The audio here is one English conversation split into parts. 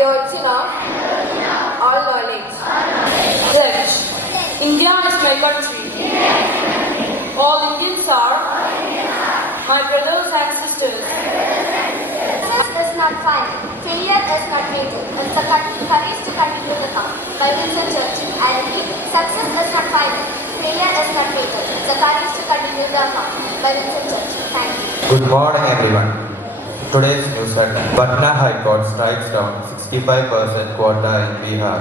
the origin of all knowledge. Rich. India is my country. All Indians are my brothers and sisters. Success is not final. Failure is not fatal. It's the courage to continue the path. By Winston Churchill. I repeat, success is not final. Failure is not fatal. It's the courage to continue the path. By Winston Churchill. Thank you. Good morning, everyone. Today's news headline: Patna High Court strikes down 65% quota in Bihar.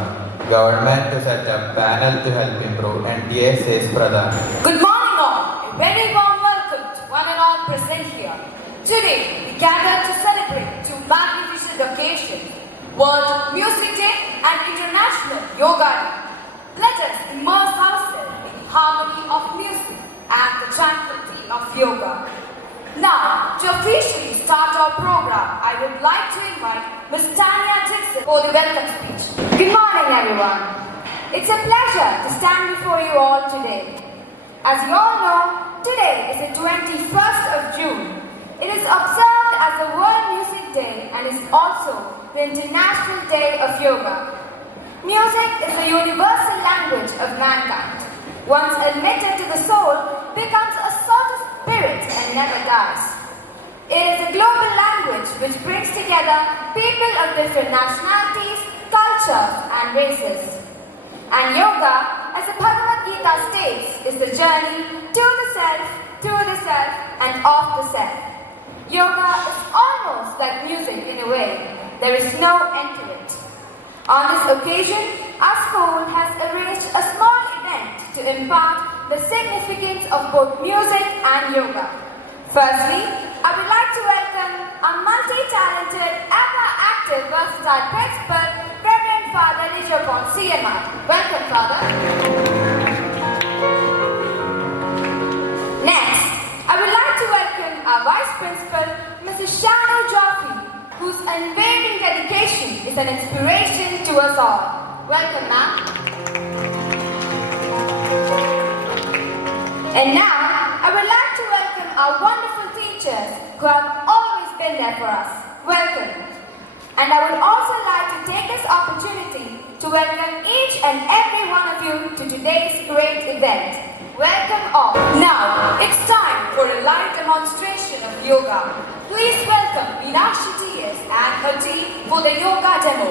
Government to set up panel to help improve NDA, says Pradhan. Good morning all. A very warm welcome to one and all present here. Today we gather to celebrate two magnificent occasions: World Music Day and International Yoga Day. Let us immerse ourselves in the harmony of music and the tranquility of yoga. Now, to officially start our program, I would like to invite Ms. Tanya Dixon for the welcome speech. Good morning, everyone. It's a pleasure to stand before you all today. As you all know, today is the 21st of June. It is observed as the World Music Day and is also the International Day of Yoga. Music is the universal language of mankind. Once admitted to the soul, becomes a sort of spirit and never dies. It is a global language which brings together people of different nationalities, cultures, and races. And yoga, as the Bhagavad Gita states, is the journey to the self, and of the self. Yoga is almost like music in a way. There is no end to it. On this occasion, our school has arranged a small event to impart the significance of both music and yoga. Firstly, I would like to welcome our multi-talented, ever-active, versatile principal, Reverend Father Nijapon CMR. Welcome, Father. Next, I would like to welcome our Vice Principal, Mrs. Shanu Joffrey, whose unwavering dedication is an inspiration to us all. Welcome, ma'am. And now, I would like to welcome our wonderful teachers who have always been there for us. Welcome. And I would also like to take this opportunity to welcome each and every one of you to today's great event. Welcome all. Now, it's time for a live demonstration of yoga. Please welcome Meenakshi T.S. and her team for the yoga demo.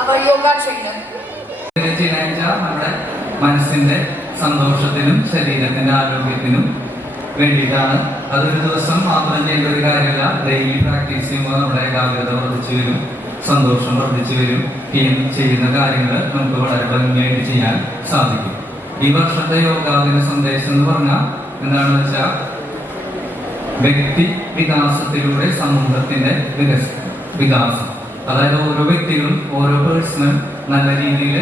our yoga trainer. നമ്മുടെ മനസ്സിന്റെ സന്തോഷത്തിനും ശരീരത്തിന്റെ ആരോഗ്യത്തിനും വേണ്ടിയിട്ടാണ്. അതൊരു ദിവസം മാത്രം ചെയ്യേണ്ട ഒരു കാര്യമല്ല. ഡെയിലി പ്രാക്ടീസ് ചെയ്യുമ്പോൾ നമ്മുടെ ഏകാഗ്രത വർദ്ധിച്ചു വരും, സന്തോഷം വർദ്ധിച്ചു വരും. ചെയ്യുന്ന കാര്യങ്ങൾ നമുക്ക് വളരെ ഭംഗിയായിട്ട് ചെയ്യാൻ സാധിക്കും. ഈ വർഷത്തെ യോഗാദിന സന്ദേശം എന്ന് പറഞ്ഞാൽ എന്താണെന്ന് വെച്ചാൽ വ്യക്തി വികാസത്തിലൂടെ സമൂഹത്തിന്റെ വികാസം. അതായത് ഓരോ വ്യക്തികളും ഓരോ പേഴ്സണും നല്ല രീതിയിൽ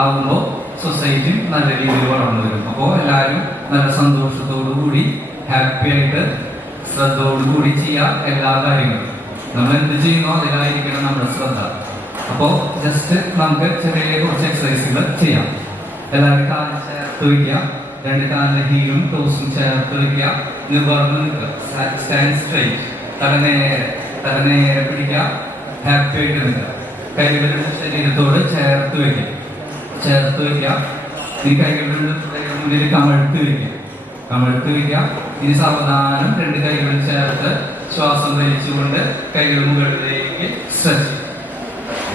ആകുമ്പോൾ സൊസൈറ്റി നല്ല രീതിയിൽ വളർന്നു വരും. അപ്പോൾ എല്ലാവരും നല്ല സന്തോഷത്തോടു കൂടി ഹാപ്പി ആയിട്ട് ശ്രദ്ധയോടുകൂടി ചെയ്യാം എല്ലാ കാര്യങ്ങളും. നമ്മൾ എന്ത് ചെയ്യുന്നോ അതിലായിരിക്കണം നമ്മുടെ ശ്രദ്ധ. അപ്പോൾ ജസ്റ്റ് നമുക്ക് ചെറിയ കുറച്ച് എക്സസൈസുകൾ ചെയ്യാം. എല്ലാവരും കാലിൽ ചേർത്ത് വയ്ക്കുക, രണ്ട് കാലിലെ ഹീലും ടോസും ചേർത്ത് വയ്ക്കുക, നിവർന്ന് നിൽക്കുക, സ്റ്റാൻഡ് സ്ട്രൈറ്റ്, തലനേരെ പിടിക്കുക, ഹാപ്പി ആയിട്ട് നിൽക്കുക, കൈകളുടെ ശരീരത്തോട് ചേർത്ത് വയ്ക്കുക. ഈ കൈകളുടെ മുന്നിൽ കമഴ്ത്തി വയ്ക്കുക. ഇനി സാവധാനം രണ്ട് കൈകൾ ചേർത്ത് ശ്വാസം വലിച്ചുകൊണ്ട് കൈകൾ മുകളിലേക്ക് സ്ട്രെച്ച്.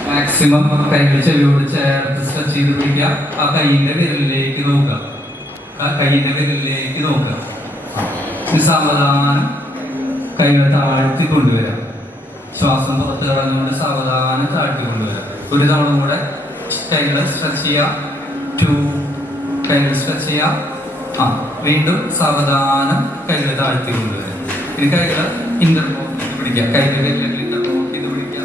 മാക്സിമം കൈകൾ ചെവിയോട് ചേർത്ത് സ്ട്രെച്ച് ചെയ്ത് പിടിക്കുക. ആ കൈയിന്റെ വിരലിലേക്ക് നോക്കുക. സാവധാനം കൈകൾ താഴ്ത്തി കൊണ്ടുവരാം. ശ്വാസം പുറത്ത് കളഞ്ഞുകൊണ്ട് സാവധാനം താഴ്ത്തി കൊണ്ടുവരാം. ഒരു തവണ കൂടെ കൈകൾ സ്ട്രെച്ച് ചെയ്യുക. 2 കൈകൾ സ്ട്രെച്ച് ചെയ്യുക. വീണ്ടും സാവധാനം കൈകൾ താഴ്ത്തി കൊണ്ടുവരാം. ഇനി കൈകൾ ഇന്റർലോക്ക് പിടിക്കുക. കൈകൾ ഇന്റർലോക്ക് ചെയ്ത് പിടിക്കുക.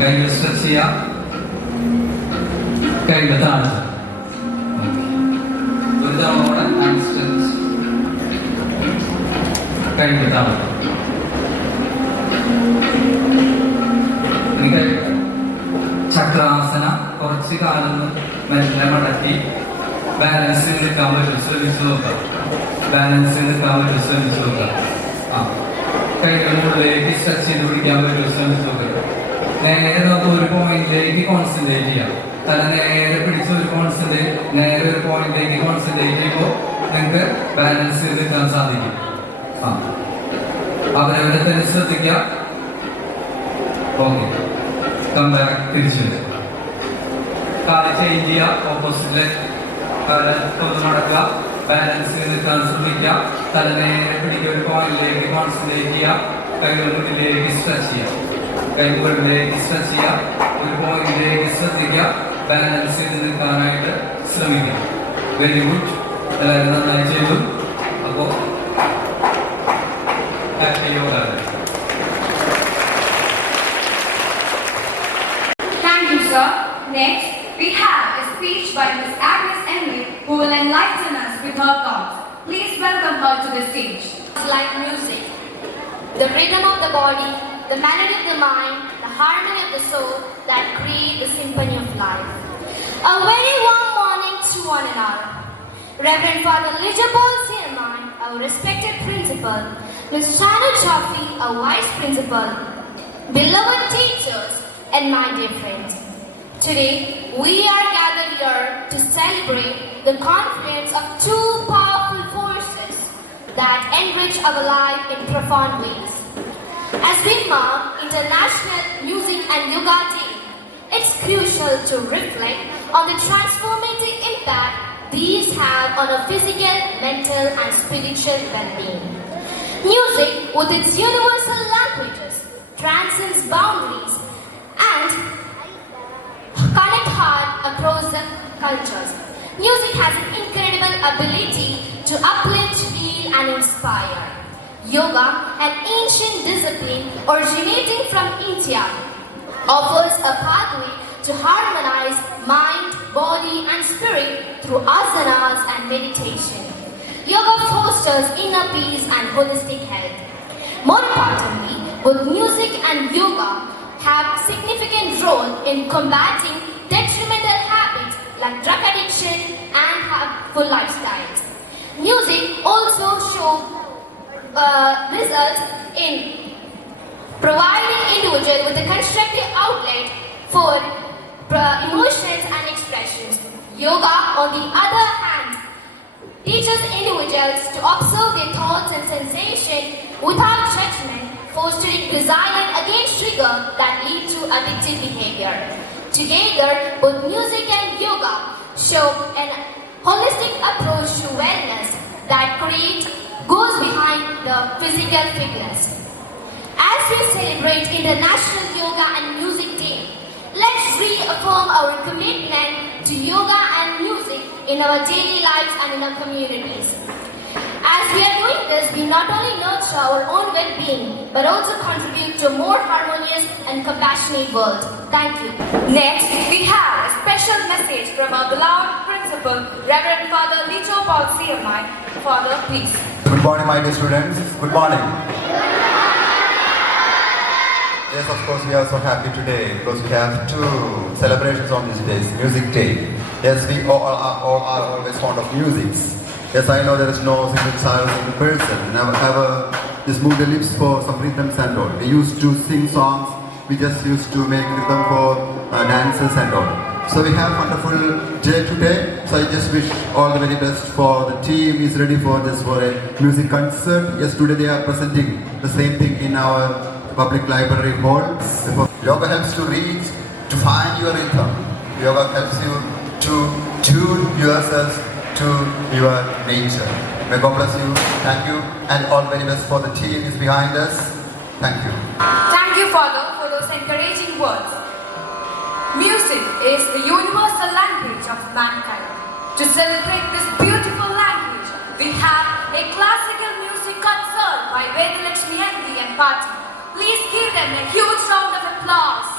കൈകൾ സ്ട്രെച്ച് ചെയ്യുക. കൈകൾ താഴ്ത്തുക. ഒരു തവണ കൂടെ സ്ട്രെച്ച്. കൈകൾ താഴ്ത്തുക. ചക്രാസന കുറച്ച് കാലം മെല്ലെ മടക്കി ബാലൻസ് നിൽക്കാൻ പറ്റും ശ്രമിച്ചു നോക്കാം. കൈകൾ മുകളിലേക്ക് സ്ട്രെച്ച് ചെയ്ത് പിടിക്കാൻ പറ്റും ശ്രമിച്ചു നോക്കാം. നേരെ നമുക്ക് ഒരു പോയിന്റിലേക്ക് കോൺസെൻട്രേറ്റ് ചെയ്യാം. തല നേരെ പിടിച്ച് ഒരു നേരെ ഒരു പോയിന്റിലേക്ക് കോൺസെൻട്രേറ്റ് ചെയ്യുമ്പോൾ നിങ്ങൾക്ക് ബാലൻസ് ചെയ്ത് നിൽക്കാൻ സാധിക്കും. അവരവരെ തന്നെ ശ്രദ്ധിക്കുക. ഓക്കെ, കംബാക്ക് തിരിച്ചു വരിക. കാല് ചേഞ്ച് ചെയ്യുക. ഓപ്പോസിറ്റിലെ കാലത്തൊന്ന് നടക്കുക. ബാലൻസ് ചെയ്ത് നിൽക്കാൻ ശ്രമിക്കുക. തല നേരെ പിടിക്കുക. ഒരു പോയിന്റിലേക്ക് കോൺസെൻട്രേറ്റ് ചെയ്യുക. കൈകൾ മുന്നിലേക്ക് സ്ട്രെച്ച് ചെയ്യുക. കൈകളിലേക്ക് സ്ട്രെച്ച് ചെയ്യുക. ഒരു പോയിന്റിലേക്ക് ശ്രദ്ധിക്കുക. ബാലൻസ് ചെയ്ത് നിൽക്കാനായിട്ട് ശ്രമിക്കുക. Very good. എല്ലാവരും നന്നായി ചെയ്തു. അപ്പോൾ happy yoga. Thank you, sir. Next, we have a speech by Ms. Agnes Emily, who will enlighten us with her thoughts. Please welcome her to the stage. Like music, the rhythm of the body the melody of the mind, the harmony of the soul that create the symphony of life. A very warm morning to one and all. Reverend Father Lijapol Sirman, our respected principal, Ms. Chana Chaffee, our vice principal, beloved teachers, and my dear friends. Today, we are gathered here to celebrate the confluence of two powerful forces that enrich our life in profound ways. As we mark International Music and Yoga Day, it's crucial to reflect on the transformative impact these have on our physical, mental, and spiritual well-being. Music, with its universal languages, transcends boundaries and connect heart across the cultures. Music has an incredible ability to uplift, heal, and inspire. Yoga, an ancient discipline originating from India, offers a pathway to harmonize mind, body, and spirit through asanas and meditation. Yoga fosters inner peace and holistic health. More importantly, both music and yoga have significant role in combating detrimental habits like drug addiction and harmful lifestyles. Music also shows results in providing individuals with a constructive outlet for emotions and expressions. Yoga, on the other hand, teaches individuals to observe their thoughts and sensations without judgment, fostering resilience against triggers that lead to addictive behavior. Together, both music and yoga show an holistic approach to wellness that goes behind the physical fitness. As we celebrate International Yoga and Music Day, let's reaffirm our commitment to yoga and music in our daily lives and in our communities. As we are doing this, we not only nurture our own well-being, but also contribute to a more harmonious and compassionate world. Thank you. Next, we have a special message from our beloved principal, Reverend Father Lijo Paul Sirman. Father, please. Good morning, my dear students. Good morning. Yes, of course, we are so happy today because we have two celebrations on this day, Music Day. Yes, we all are always fond of music. Yes, I know there is no single child, single person. Never just move the lips for some rhythms and all. We used to sing songs. We just used to make rhythm for dances and all. So we have a wonderful day today. So I just wish all the very best for the team is ready for this for a music concert. Yes, today they are presenting the same thing in our public library hall. Yoga helps to reach, to find your rhythm. Yoga helps you to tune yourself to your nature. May God bless you. Thank you. And all very best for the team is behind us. Thank you. Thank you, Father, for those encouraging words. Music is the universal language of mankind. To celebrate this beautiful language, we have a classical music concert by Vedalakshmi Andy and Party. Please give them a huge round of applause.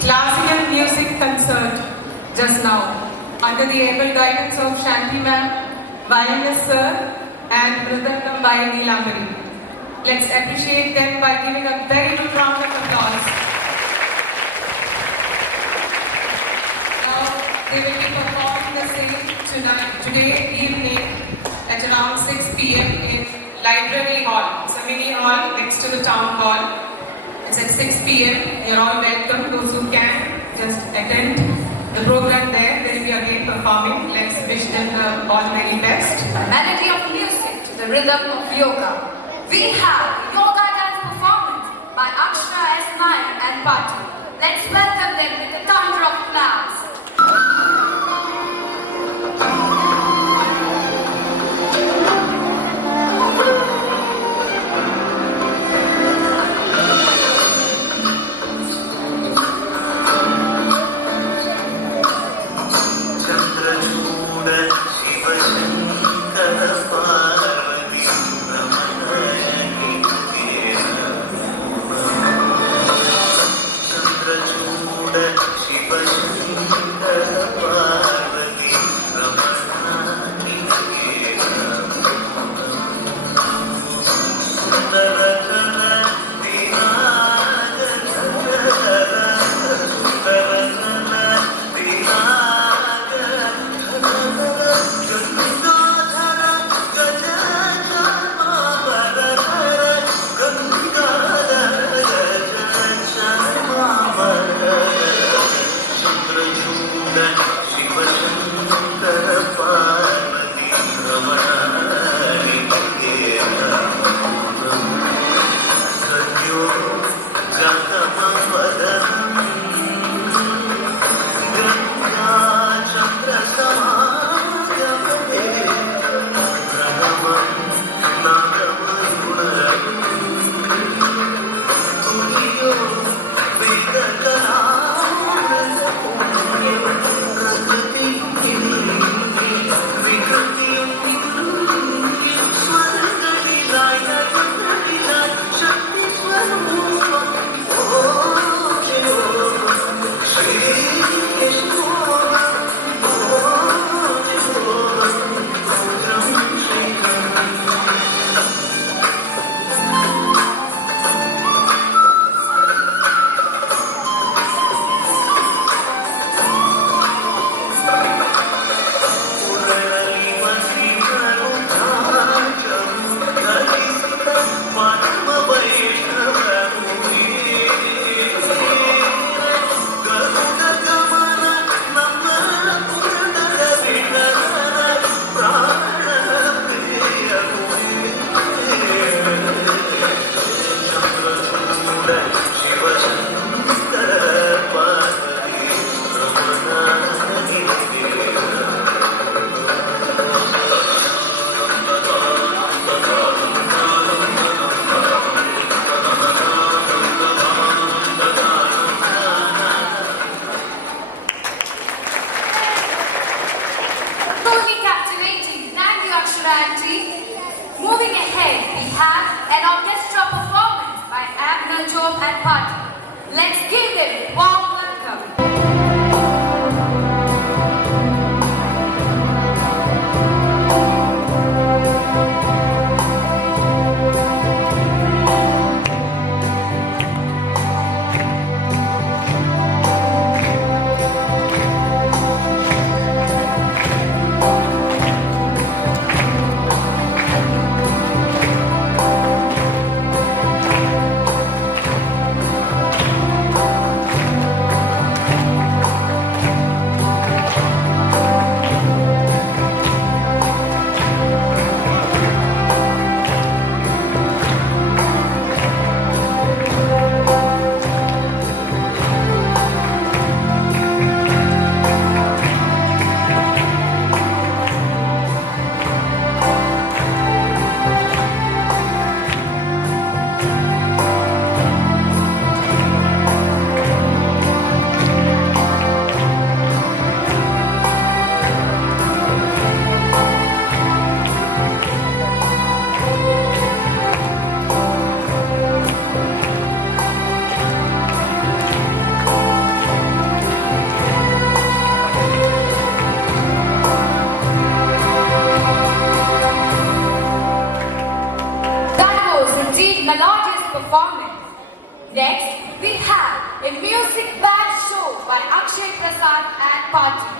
Classical music concert just now under the able guidance of Shanti ma'am, violinist sir and Mridangam by Neelambari. Let's appreciate them by giving a very good round of applause. Now they will be performing the same today evening at around 6 p.m. in Library Hall. It's a mini hall next to the town hall. It's at 6 p.m. You're all welcome. Those who can, just attend the program there. They will be again performing. Let's wish them the all very best. A melody of music to the rhythm of yoga. We have yoga dance performance by Akshara S. Nayak and Party. Let's welcome them with a thunder of applause. have an orchestra performance by Abner Job and Party. Let's give them a warm welcome. Melodious performance. Next, we have a music band show by Akshay Prasad and Party.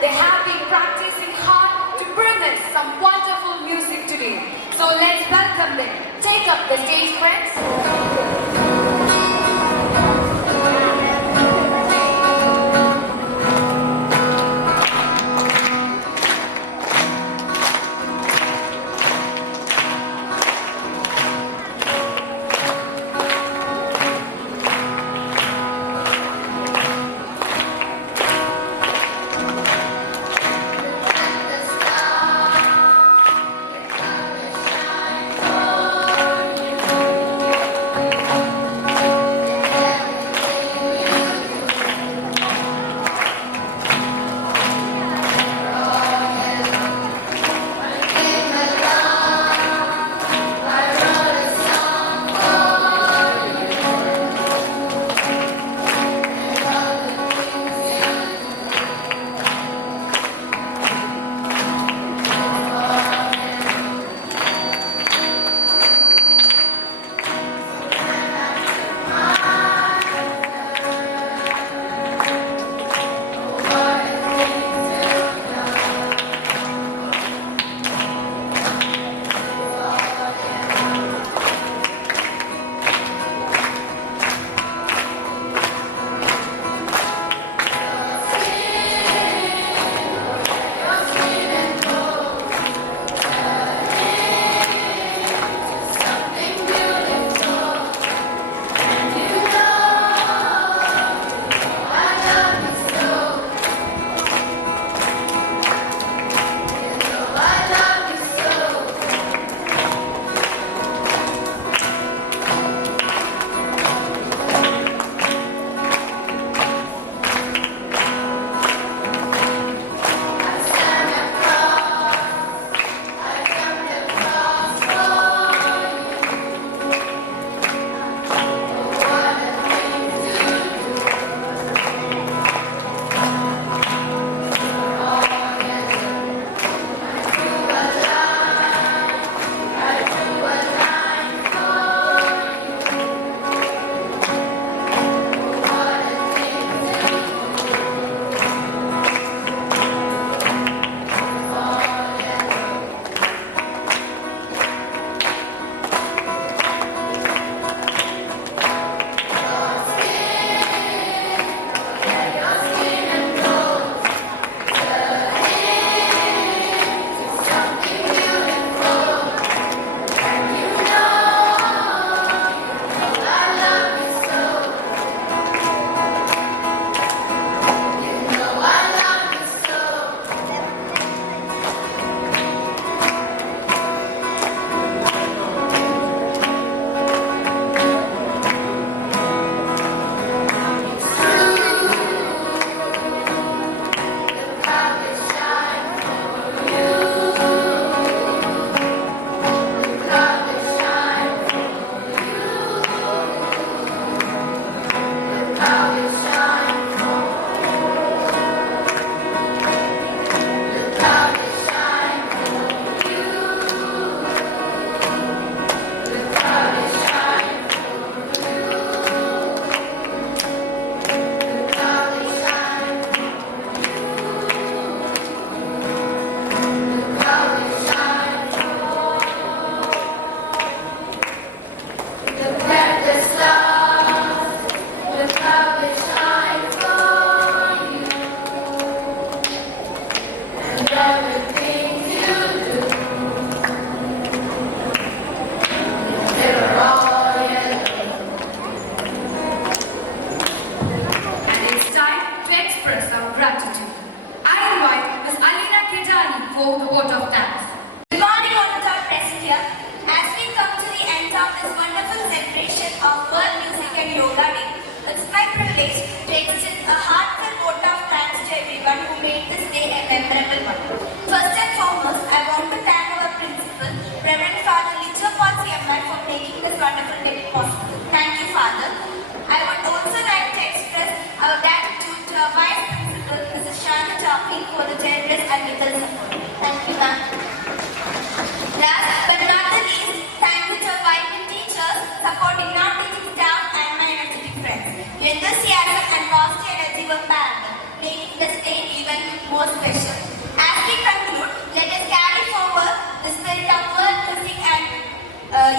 They have been practicing hard to bring us some wonderful music today. So let's welcome them. Take up the stage, friends.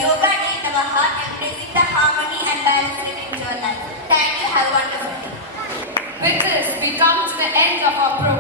Yoga Day Namaha, embracing the harmony and balance in your life. Thank you. Have a wonderful day. With this, we come to the end of our program.